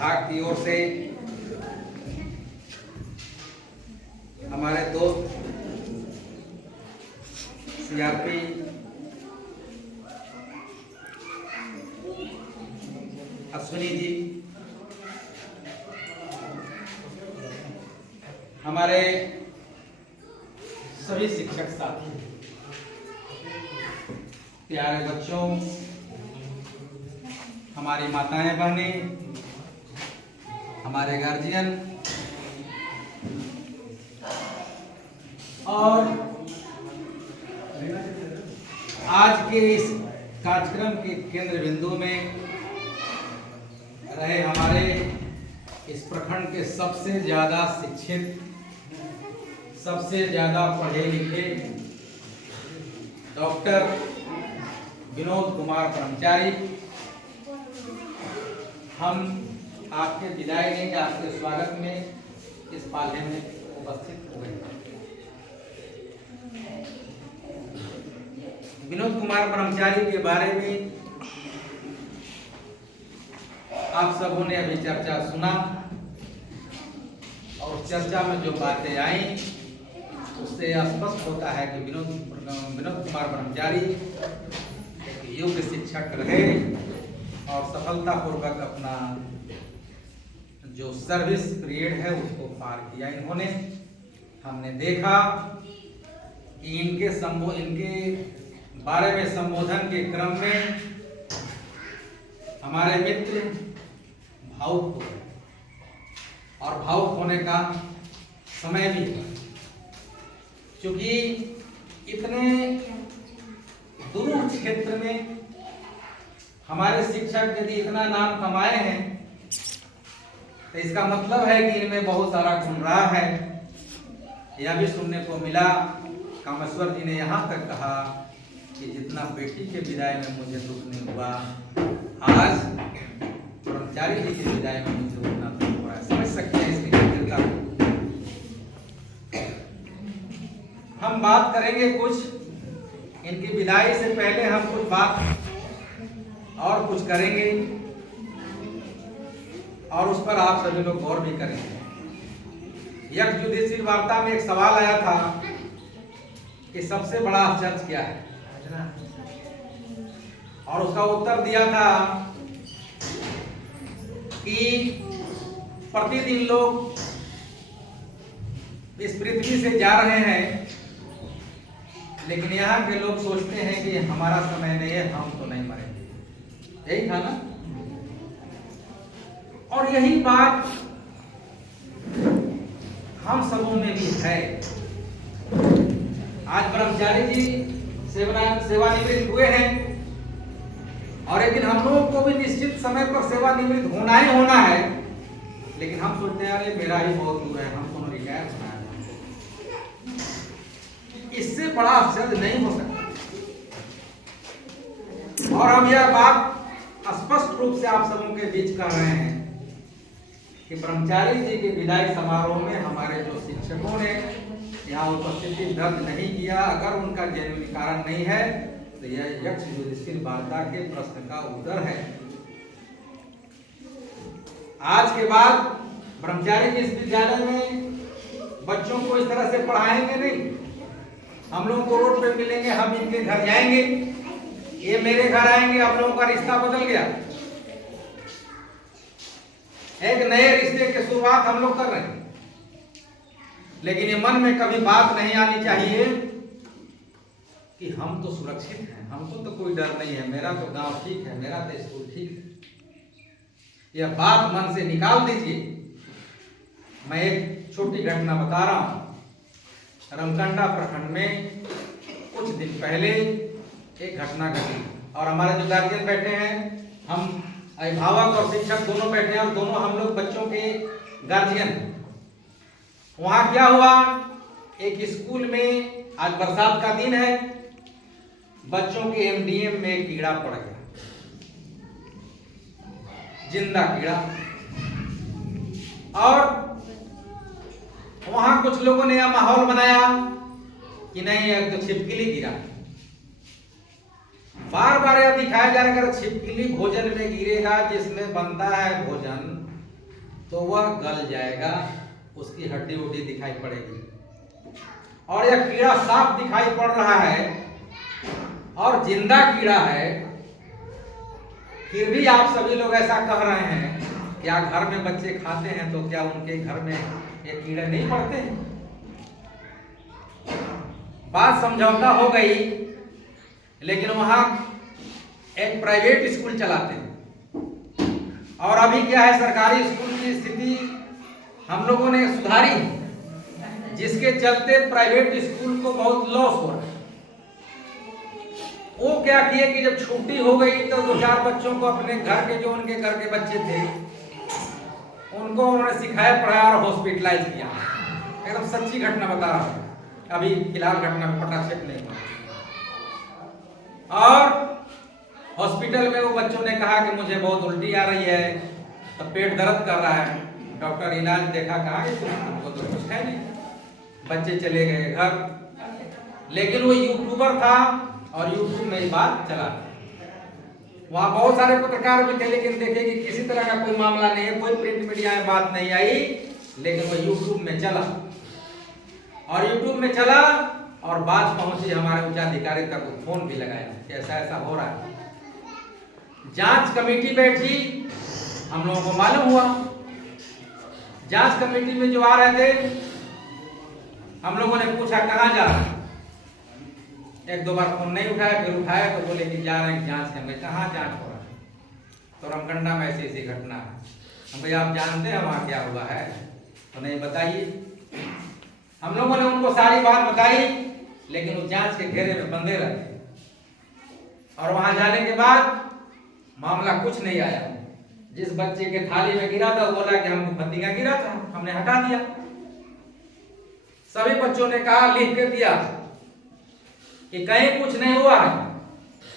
विभाग की ओर से हमारे दोस्त सीआरपी अश्विनी जी, हमारे सभी शिक्षक साथी, प्यारे बच्चों, हमारी माताएं बहनें, हमारे गार्जियन और आज के इस कार्यक्रम के केंद्र बिंदु में रहे हमारे इस प्रखंड के सबसे ज्यादा शिक्षित, सबसे ज्यादा पढ़े लिखे डॉक्टर विनोद कुमार ब्रह्मचारी, हम आपके विदाई देंगे, आपके स्वागत में इस पाले में उपस्थित हो गए। विनोद कुमार ब्रह्मचारी के बारे में आप सबों ने अभी चर्चा सुना और चर्चा में जो बातें आई उससे स्पष्ट होता है कि विनोद कुमार ब्रह्मचारी एक योग्य शिक्षक रहे और सफलतापूर्वक अपना जो सर्विस पीरियड है उसको पार किया इन्होंने। हमने देखा कि इनके बारे में संबोधन के क्रम में हमारे मित्र भावुक हो गए और भावुक होने का समय भी है, क्योंकि इतने दूर क्षेत्र में हमारे शिक्षक यदि इतना नाम कमाए हैं तो इसका मतलब है कि इनमें बहुत सारा गुण रहा है। यह भी सुनने को मिला, कामेश्वर जी ने यहाँ तक कहा कि जितना बेटी के विदाई में मुझे दुख नहीं हुआ, आज ब्रह्मचारी जी की विदाई में मुझे उतना दुख हो रहा है। समझ सकते हैं इसकी गंभीरता को। हम बात करेंगे कुछ इनकी विदाई से पहले, हम कुछ बात और कुछ करेंगे और उस पर आप सभी लोग गौर भी करेंगे। यज्ञ युधिष्ठिर वार्ता में एक सवाल आया था कि सबसे बड़ा आश्चर्य क्या है, और उसका उत्तर दिया था कि प्रतिदिन लोग इस पृथ्वी से जा रहे हैं, लेकिन यहाँ के लोग सोचते हैं कि हमारा समय नहीं है, हम तो नहीं मरेंगे। यही था ना? और यही बात हम सबों में भी है। आज ब्रह्मचारी जी सेवानिवृत्त हुए हैं और एक दिन हम लोगों को भी निश्चित समय पर सेवानिवृत्त होना ही होना है, लेकिन हम सोचते हैं अरे मेरा ही बहुत दूर है, हमको रिटायर होना है। इससे बड़ा आश्चर्य नहीं हो सकता। और हम यह बात स्पष्ट रूप से आप सबों के बीच कर रहे हैं कि ब्रह्मचारी जी के विदाई समारोह में हमारे जो शिक्षकों ने यहाँ उपस्थिति दर्ज नहीं किया, अगर उनका जेन्युइन कारण नहीं है तो यह यज्ञ युधिष्ठिर वार्ता के प्रश्न का उत्तर है। आज के बाद ब्रह्मचारी जी इस विद्यालय में बच्चों को इस तरह से पढ़ाएंगे नहीं। हम लोगों को रोड पे मिलेंगे, हम इनके घर जाएंगे, ये मेरे घर आएंगे, आप लोगों का रिश्ता बदल गया। एक नए रिश्ते की शुरुआत हम लोग कर रहे हैं, लेकिन ये मन में कभी बात नहीं आनी चाहिए कि हम तो सुरक्षित हैं, हमको तो कोई डर नहीं है, मेरा तो गांव ठीक है, मेरा तो स्कूल ठीक है। यह बात मन से निकाल दीजिए। मैं एक छोटी घटना बता रहा हूं। रमकंडा प्रखंड में कुछ दिन पहले एक घटना घटी और हमारे जो गार्जियन बैठे हैं, हम अभिभावक और शिक्षक दोनों बैठे हैं और दोनों हम लोग बच्चों के गार्जियन। वहां क्या हुआ, एक स्कूल में आज बरसात का दिन है, बच्चों के एमडीएम में कीड़ा पड़ गया, जिंदा कीड़ा। और वहां कुछ लोगों ने यह माहौल बनाया कि नहीं एक तो छिपकली गिरा। बार बार यह दिखाया जा रहा है कि छिपकली भोजन में गिरेगा, जिसमें बनता है भोजन तो वह गल जाएगा, उसकी हड्डी उड्डी दिखाई पड़ेगी। और यह कीड़ा साफ दिखाई पड़ रहा है और जिंदा कीड़ा है, फिर भी आप सभी लोग ऐसा कह रहे हैं। क्या घर में बच्चे खाते हैं तो क्या उनके घर में ये कीड़े नहीं पड़ते हैं? बात समझौता हो गई, लेकिन वहां एक प्राइवेट स्कूल चलाते हैं। और अभी क्या है, सरकारी स्कूल की स्थिति हम लोगों ने सुधारी, जिसके चलते प्राइवेट स्कूल को बहुत लॉस हो रहा है। वो क्या किए कि जब छुट्टी हो गई तो 2-4 बच्चों को अपने घर के, जो उनके घर के बच्चे थे, उनको उन्होंने सिखाया, पढ़ाया और हॉस्पिटलाइज किया। एकदम सच्ची घटना बता रहा हूं, अभी फिलहाल घटना पटाक्षेप नहीं हुआ। और हॉस्पिटल में वो बच्चों ने कहा कि मुझे बहुत उल्टी आ रही है, तो पेट दर्द कर रहा है। डॉक्टर इलाज देखा, कहा कि तुमको तो कुछ है नहीं। बच्चे चले गए घर। लेकिन वो यूट्यूबर था और यूट्यूब में ये बात चला। वहां बहुत सारे पत्रकार भी थे, लेकिन देखे कि किसी तरह का कोई मामला नहीं है, कोई प्रिंट मीडिया में बात नहीं आई, लेकिन वो यूट्यूब में चला। और यूट्यूब में चला और बात पहुंची हमारे उच्चाधिकारी तक, फोन भी लगाया कि ऐसा ऐसा हो रहा है। जांच कमेटी बैठी, हम लोगों को मालूम हुआ। जांच कमेटी में जो आ रहे थे, हम लोगों ने पूछा कहां जा रहे हैं। 1-2 बार फोन नहीं उठाया, फिर उठाया तो बोले कि जा रहे हैं जांच करने। कहाँ जांच हो रहा है? तो रामकंडा में ऐसी घटना है। हम भाई आप जानते हैं वहां क्या हुआ है? तो नहीं बताइए। हम लोगों ने उनको सारी बात बताई, लेकिन वो जांच के घेरे में बंधे रहे। और वहां जाने के बाद मामला कुछ नहीं आया। जिस बच्चे के थाली में गिरा था वो बोला कि हमको फतिंगा गिरा था, हमने हटा दिया। सभी बच्चों ने कहा, लिख के दिया कि कहीं कुछ नहीं हुआ है,